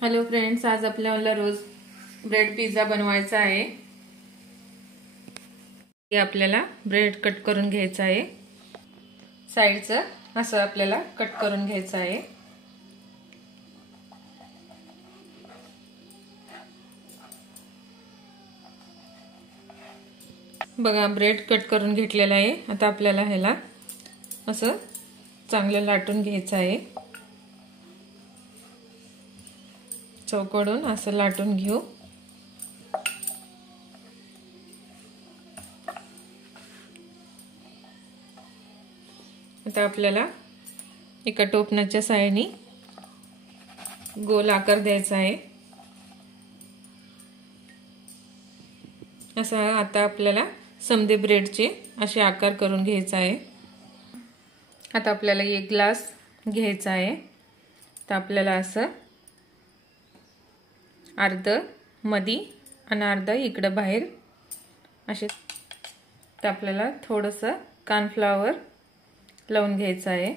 Hello friends, आज आपल्याला रोज bread pizza बनवायचा आहे। आपल्याला ब्रेड कट करून घ्यायचा आहे। साइडचं असं आपल्याला कट करून घ्यायचं आहे। बघा, ब्रेड कट करून घेतलेला आहे। आता आपल्याला ह्याला असं चांगलं लाटून घ्यायचं आहे। चौकोडून असं लाटून घेऊ। आता आपल्याला एका टोपणाच्या साहाय्याने गोल आकार द्यायचा आहे। असा आता आपल्याला समदे ब्रेडचे असे आकार करून घ्यायचा आहे। आता आपल्याला एक ग्लास घ्यायचा आहे। तर आपल्याला असं अर्ध मधी आणि अर्ध इकडे बाहेर असे, तर आपल्याला थोडंसं कॉर्नफ्लॉवर लावून घ्यायचं आहे।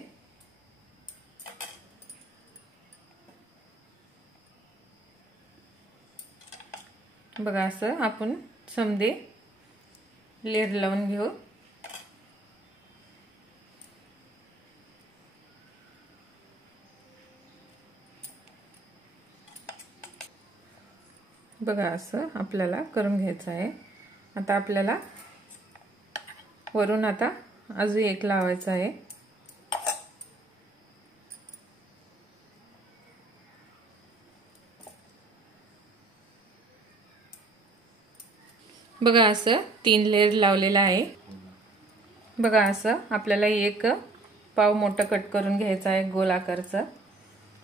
बघा, असं आपण समदे लेयर लावून घेऊ। बघा, असं आपल्याला करून घ्यायचं आहे। आता आपल्याला वरून आता अजून एक लावायचा आहे। बघा, असं 3 लेयर लावलेला आहे। बघा, असं आपल्याला एक पाव मोठा कट करून घ्यायचा आहे गोल आकारचा।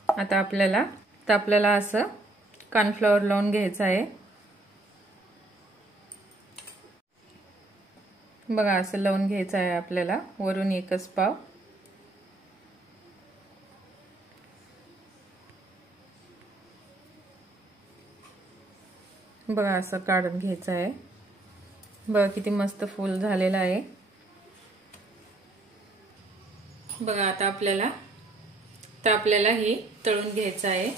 आता आपल्याला असं कॉर्नफ्लॉवर लावून घ्यायचं आहे। बघा, असं लावून घ्यायचं आहे आपल्याला वरून एकच पाव। बघा, असं काढून घ्यायचं आहे। बघा, किती मस्त फुल झालेला आहे। बघा, आता आपल्याला हे तळून घ्यायचं आहे।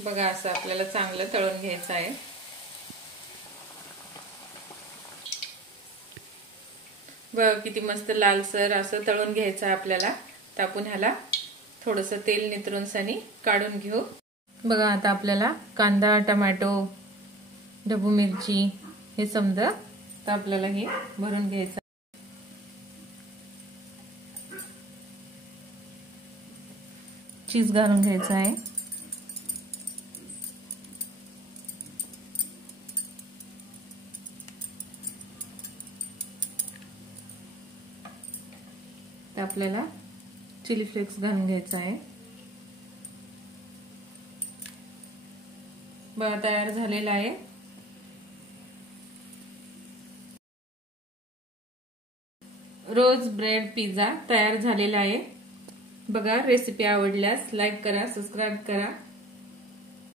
बघा, असं आपल्याला चांगलं तळून घ्यायचं आहे। बघा, किती मस्त लालसर असं तळून घ्यायचं आहे आपल्याला। तर आपण ह्याला थोडंसं तेल नितरून सनी काढून घेऊ। बघा, आता आपल्याला कांदा, टोमॅटो, ढबू मिरची हे समजा तर आपल्याला हे भरून घ्यायचं। चीज घालून घ्यायचं आहे। आपल्याला चिली फ्लेक्स घालून घ्यायचा आहे। बघा, तयार झालेला आहे। रोज ब्रेड पिझ्झा तयार झालेला आहे। बघा, रेसिपी आवडल्यास लाईक करा, सबस्क्राइब करा।